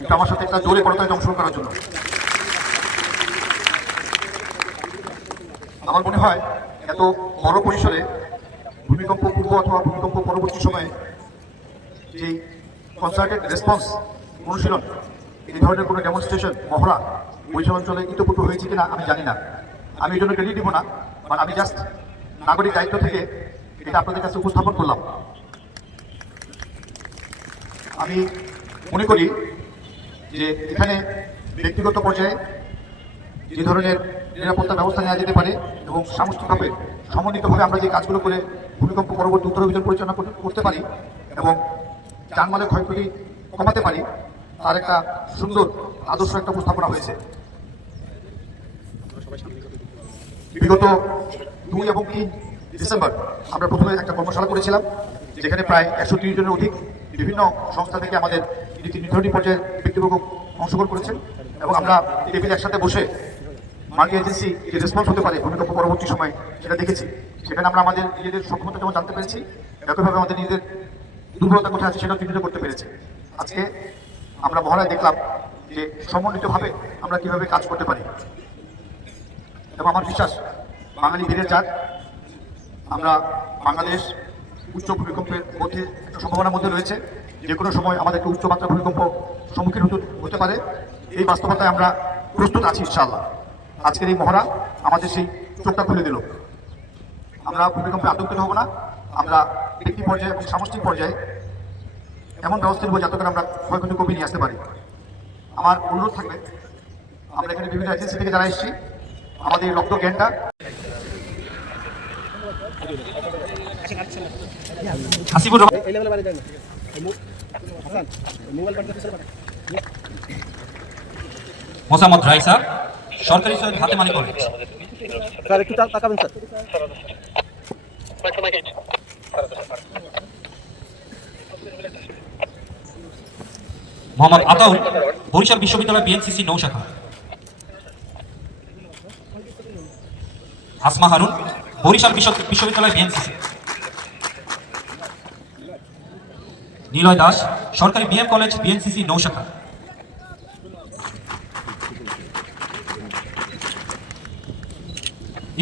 একটু আমার সাথে একটা জোরে করতালিতে অংশগ্রহণ করার জন্য। আমার মনে হয় এত বড় পরিসরে ভূমিকম্প পূর্ব অথবা ভূমিকম্প পরবর্তী সময়ে যেই কনসার্টেড রেসপন্স অনুশীলন, এই ধরনের কোনো ডেমনস্ট্রেশন মহড়া বরিশাল অঞ্চলে ইতিপূর্বে হয়েছে কিনা আমি জানি না। আমি এই জন্য ক্রেডিট দিব না, মানে আমি জাস্ট নাগরিক দায়িত্ব থেকে এটা আপনাদের কাছে উপস্থাপন করলাম। আমি মনে করি যে এখানে ব্যক্তিগত পর্যায়ে যে ধরনের নিরাপত্তা ব্যবস্থা নেওয়া যেতে পারে এবং সামষ্টিকভাবে সমন্বিতভাবে আমরা যে কাজগুলো করে ভূমিকম্প পরবর্তী উত্তর অভিযান পরিচালনা করতে পারি এবং যানমালের ক্ষয়ক্ষতি কমাতে পারি, তার একটা সুন্দর আদর্শ একটা উপস্থাপনা হয়েছে। বিগত 2 এবং 3 ডিসেম্বর আমরা প্রথমে একটা কর্মশালা করেছিলাম, যেখানে প্রায় 130 জনের অধিক বিভিন্ন সংস্থা থেকে আমাদের নির্ধারিত পর্যায়ে ব্যক্তিবর্গ অংশগ্রহণ করেছেন এবং আমরা টেবিলে একসাথে বসে মাল্টি এজেন্সি যে রেসপন্স হতে পারে ভূমিকম্প পরবর্তী সময় সেটা দেখেছি। সেখানে আমরা আমাদের নিজেদের সক্ষমতা যেমন জানতে পেরেছি, একইভাবে আমাদের নিজেদের দুর্বলতা কোথায় আছে সেটাও চিহ্নিত করতে পেরেছি। আজকে আমরা মহড়ায় দেখলাম যে সমন্বিতভাবে আমরা কিভাবে কাজ করতে পারি এবং আমার বিশ্বাস বাঙালি বীরের জাত, আমরা বাংলাদেশ উচ্চ ভূমিকম্পের মধ্যে একটা সম্ভাবনার মধ্যে রয়েছে। যে কোনো সময় আমাদেরকে উচ্চ মাত্রা ভূমিকম্প সম্মুখীন হতে পারে। এই বাস্তবতায় আমরা প্রস্তুত আছি ইনশাআল্লাহ। আজকের এই মহড়া আমাদের সেই চোখটা খুলে দিল। আমরা ভূমিকম্পে আতঙ্কিত হব না, আমরা ব্যক্তি পর্যায়ে এবং সামষ্টিক পর্যায়ে এমন ব্যবস্থা নেব যাতে করে আমরা ক্ষয়ক্ষতি কমিয়ে নিয়ে আসতে পারি। আমার অনুরোধ থাকবে, আমরা এখানে বিভিন্ন এজেন্সি থেকে যারা এসেছি, আমাদের রক্ত জ্ঞানটা মোসাম্মদ রাইসা, সরকারি সৈয়দ হাতেমানি কলেজ। স্যার একটু তাকাবেন স্যার। মোহাম্মদ আতাউল, বরিশাল বিশ্ববিদ্যালয় বিএনসিসি নৌ শাখা। আসমা হারুন, বরিশাল বিশ্ববিদ্যালয় বিএনসিসি। নিলয় দাস, সরকারি বিএম কলেজ বিএনসিসি নৌ শাখা।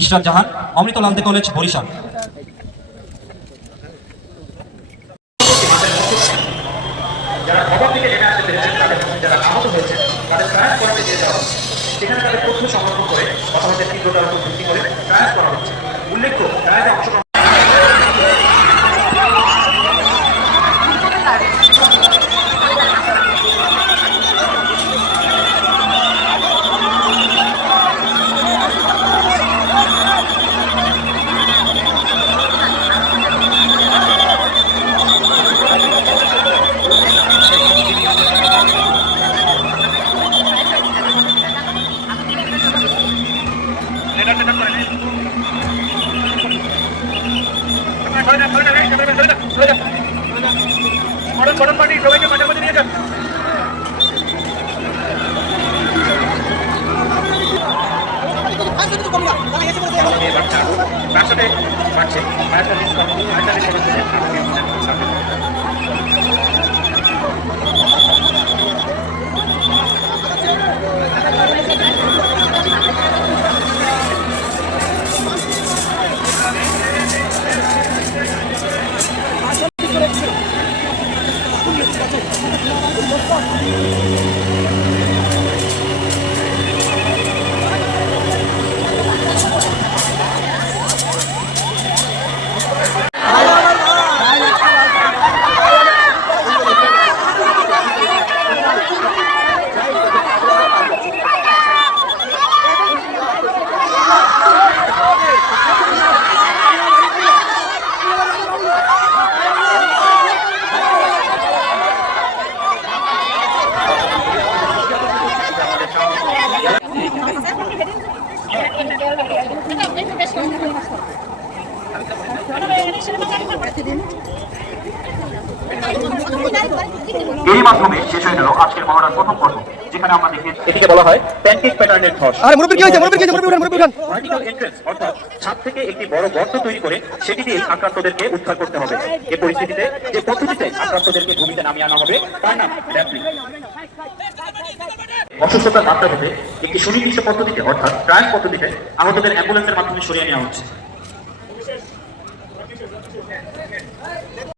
ইশরাত জাহান, অমৃত লালদে কলেজ বরিশাল। যারা খবর থেকে জেনে আসতে পেরেছেন, যারা আহত হয়েছেন, তাদের প্রয়াস করাতে দিয়ে যাওয়া হচ্ছে। সেখানে তাদের তথ্য সংগ্রহ করে কথাবার্তার তীব্রতার উপর ভিত্তি করে প্রয়াস করা হচ্ছে। উল্লেখ্য, প্রয়াসে অংশগ্রহণ সবাইকে মাঝে নিয়ে যান। তার সাথে বাড়ছে এরই মাধ্যমে শেষ হয়ে গেল আজকের মহড়ার প্রথম পর্ব, যেখানে আমরা দেখি এটিকে বলা হয় প্যানকেক প্যাটার্নের ধস। আরে মুরব্বি কি হয়েছে মুরব্বি উঠান ভার্টিক্যাল এন্ট্রেন্স অর্থাৎ ছাদ থেকে একটি বড় গর্ত তৈরি করে সেটি দিয়ে আক্রান্তদেরকে উদ্ধার করতে হবে। এই পরিস্থিতিতে যে পদ্ধতিতে আক্রান্তদেরকে ভূমিতে নামিয়ে আনা হবে তার নাম র্যাপলিং। অসুস্থতার মাত্রা ভেদে একটি সুনির্দিষ্ট পদ্ধতিতে অর্থাৎ ট্রায়াল পদ্ধতিতে আহতদের অ্যাম্বুলেন্সের মাধ্যমে সরিয়ে নেওয়া হচ্ছে।